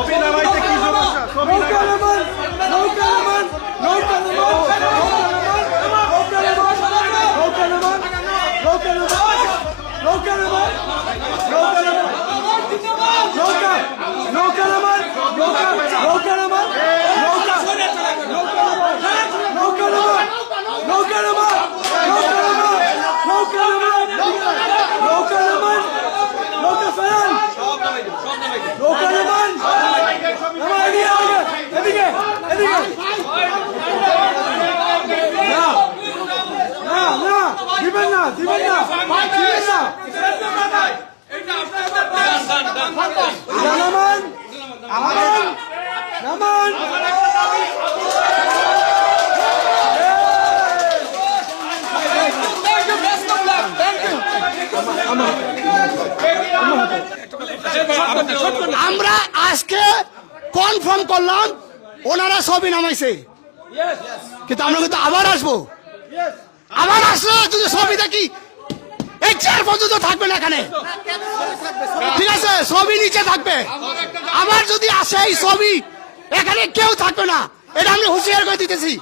毛病了？দিবেন না না দিবেন না নামান নামান নামান আমরা আজকে কনফার্ম করলাম, ওনারা সবই নামাইছে। কিন্তু আমরা কিন্তু আবার আসব। আবার আসলে যদি সবই দেখি, এই চার পর্যন্ত থাকবে না এখানে। ঠিক আছে সবই নিচে থাকবে। আবার যদি আসে এই ছবি, এখানে কেউ থাকবে না। এটা আমি হুঁশিয়ার করে দিতেছি।